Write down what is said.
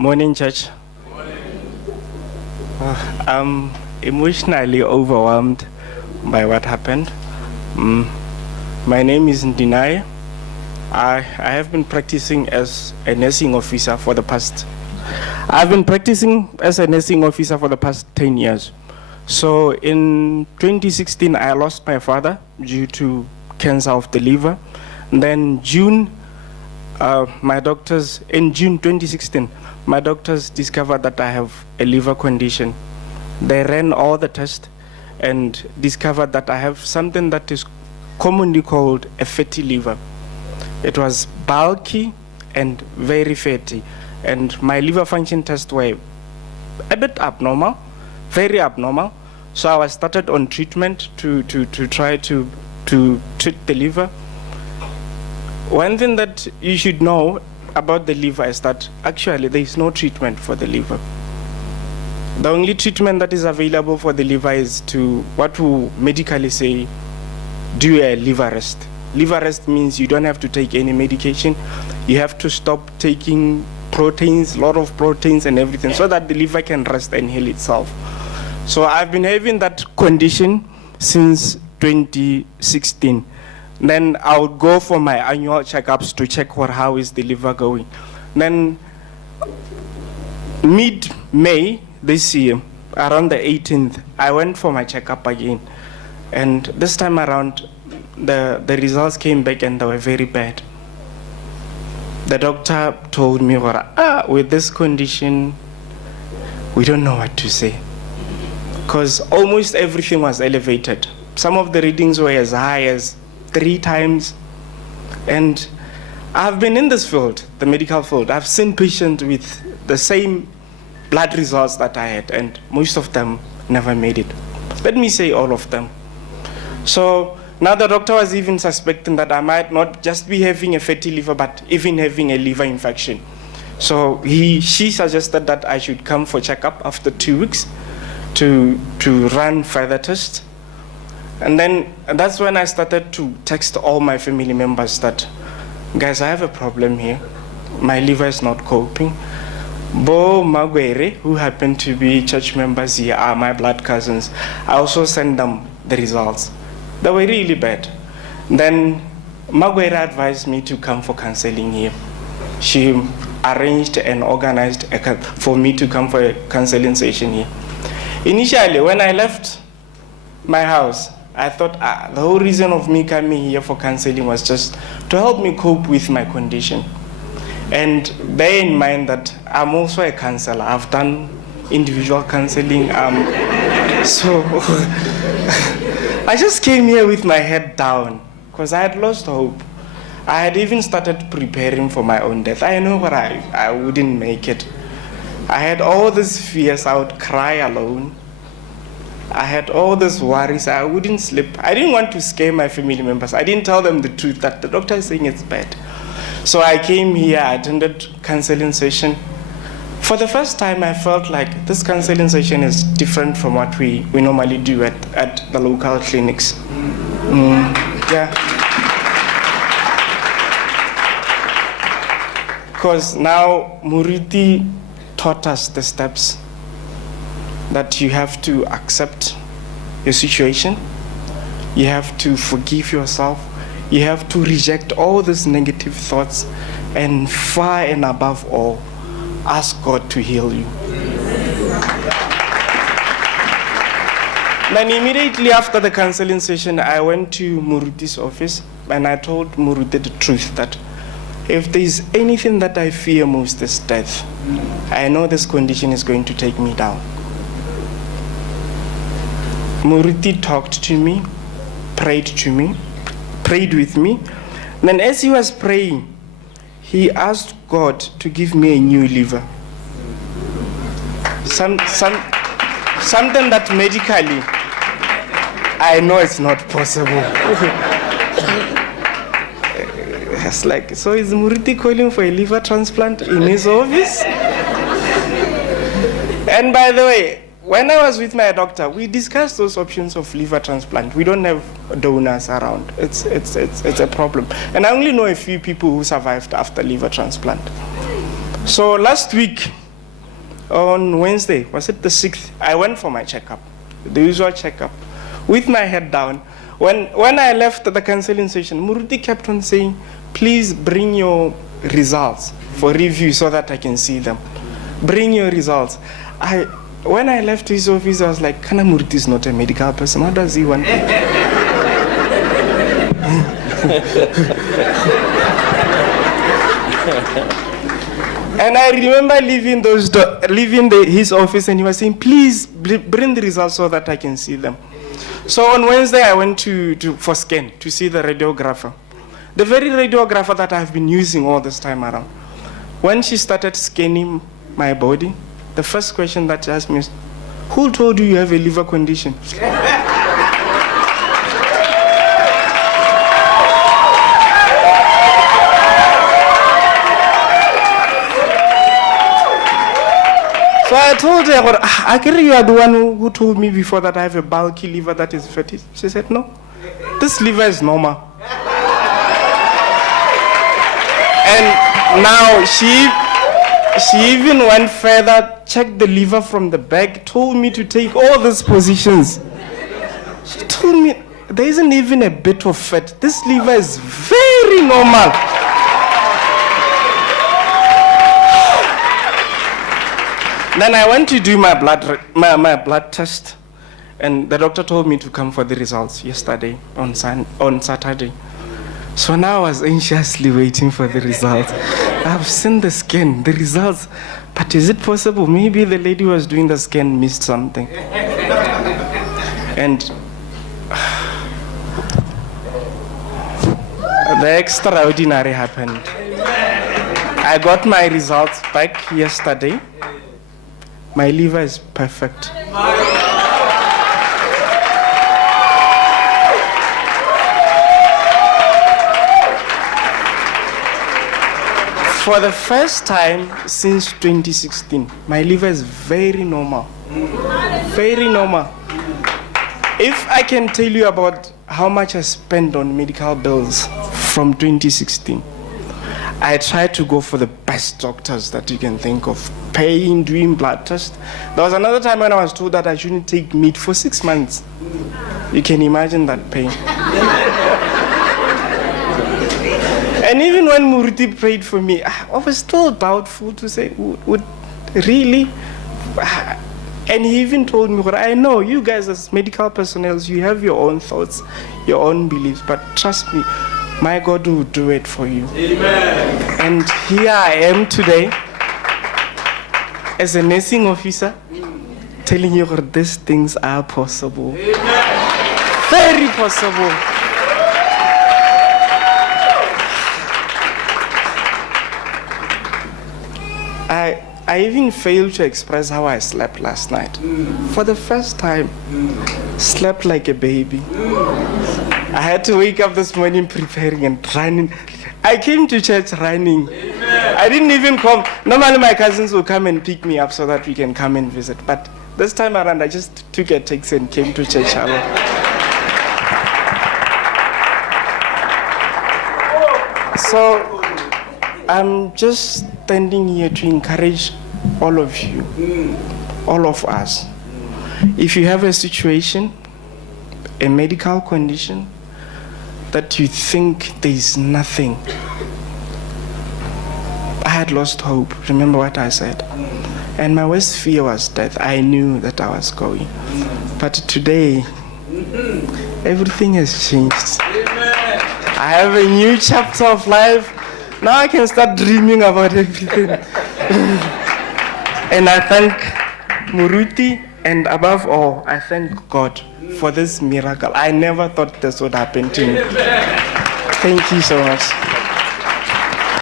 Morning, church. I'm emotionally overwhelmed by what happened. My name is Ndinai. I have been practicing as a nursing officer for the past. I've been practicing as a nursing officer for the past 10 years. So in 2016, I lost my father due to cancer of the liver. And then in June 2016, my doctors discovered that I have a liver condition. They ran all the tests and discovered that I have something that is commonly called a fatty liver. It was bulky and very fatty, and my liver function tests were a bit abnormal, very abnormal. So I was started on treatment to try to treat the liver. One thing that you should know about the liver is that actually there is no treatment for the liver. The only treatment that is available for the liver is to what we medically say, do a liver rest. Liver rest means you don't have to take any medication. You have to stop taking proteins, a lot of proteins and everything, so that the liver can rest and heal itself. So I've been having that condition since 2016. Then I would go for my annual checkups to check how is the liver going. Then mid-May this year, around the 18th, I went for my checkup again. And this time around, the results came back and they were very bad. The doctor told me, with this condition, we don't know what to say. Because almost everything was elevated. Some of the readings were as high as 3 times. And I've been in this field, the medical field. I've seen patients with the same blood results that I had, and most of them never made it. Let me say all of them. So now the doctor was even suspecting that I might not just be having a fatty liver, but even having a liver infection. So she suggested that I should come for checkup after 2 weeks to run further tests. And then that's when I started to text all my family members that, guys, I have a problem here. My liver is not coping. Bo Magwere, who happen to be church members here, are my blood cousins. I also sent them the results. They were really bad. Then Magwere advised me to come for counseling here. She arranged and organized for me to come for a counseling session here. Initially, when I left my house, I thought the whole reason of me coming here for counseling was just to help me cope with my condition. And bear in mind that I'm also a counselor. I've done individual counseling. So I just came here with my head down because I had lost hope. I had even started preparing for my own death. I know that I wouldn't make it. I had all these fears. I would cry alone. I had all these worries. I wouldn't sleep. I didn't want to scare my family members. I didn't tell them the truth that the doctor is saying it's bad. So I came here, I attended counseling session. For the first time, I felt like this counseling session is different from what we normally do at the local clinics. Yeah. Because now Muriti taught us the steps that you have to accept your situation, you have to forgive yourself, you have to reject all these negative thoughts, and far and above all, ask God to heal you. Then immediately after the counseling session, I went to Muruti's office and I told Muruti the truth that if there's anything that I fear most is death, I know this condition is going to take me down. Muruti talked to me, prayed with me. Then as he was praying, he asked God to give me a new liver. Something that medically, I know it's not possible. It's like, so is Muruti calling for a liver transplant in his office? And by the way, when I was with my doctor, we discussed those options of liver transplant. We don't have donors around. It's a problem. And I only know a few people who survived after liver transplant. So last week, On Wednesday, was it the 6th? I went for my checkup, the usual checkup, with my head down. When I left the counseling session, Muruti kept on saying, please bring your results for review so that I can see them. Bring your results. When I left his office, I was like, Kana Muruti is not a medical person. How does he want? And I remember leaving his office, and he was saying, please bring the results so that I can see them. So on Wednesday, I went for scan to see the radiographer. The very radiographer that I've been using all this time around. When she started scanning my body, the first question that she asked me is, who told you have a liver condition? So I told her, I agree, you are the one who told me before that I have a bulky liver that is fatty. She said, no, this liver is normal. And now she even went further, checked the liver from the back, told me to take all these positions. She told me there isn't even a bit of fat. This liver is very normal. Then I went to do my blood test, and the doctor told me to come for the results yesterday on Saturday. So now I was anxiously waiting for the results. I've seen the scan, the results, but is it possible? Maybe the lady who was doing the scan missed something. And the extraordinary happened. I got my results back yesterday. My liver is perfect. For the first time since 2016, my liver is very normal. Very normal. If I can tell you about how much I spent on medical bills from 2016, I tried to go for the best doctors that you can think of, paying, doing blood tests. There was another time when I was told that I shouldn't take meat for 6 months. You can imagine that pain. And even when Muruti prayed for me, I was still doubtful to say, would really? And he even told me, I know you guys as medical personnel, you have your own thoughts, your own beliefs, but trust me, my God will do it for you. Amen. And here I am today as a nursing officer telling you that these things are possible. Amen. Very possible. I even failed to express how I slept last night. For the first time, slept like a baby. I had to wake up this morning preparing and running. I came to church running. Amen. I didn't even come. Normally my cousins will come and pick me up so that we can come and visit. But this time around, I just took a taxi and came to church. So I'm just standing here to encourage all of you, all of us. If you have a situation, a medical condition, that you think there is nothing. I had lost hope. Remember what I said? And my worst fear was death. I knew that I was going. But today, everything has changed. I have a new chapter of life. Now I can start dreaming about everything. And I thank Muruti, and above all, I thank God for this miracle. I never thought this would happen to me. Thank you so much.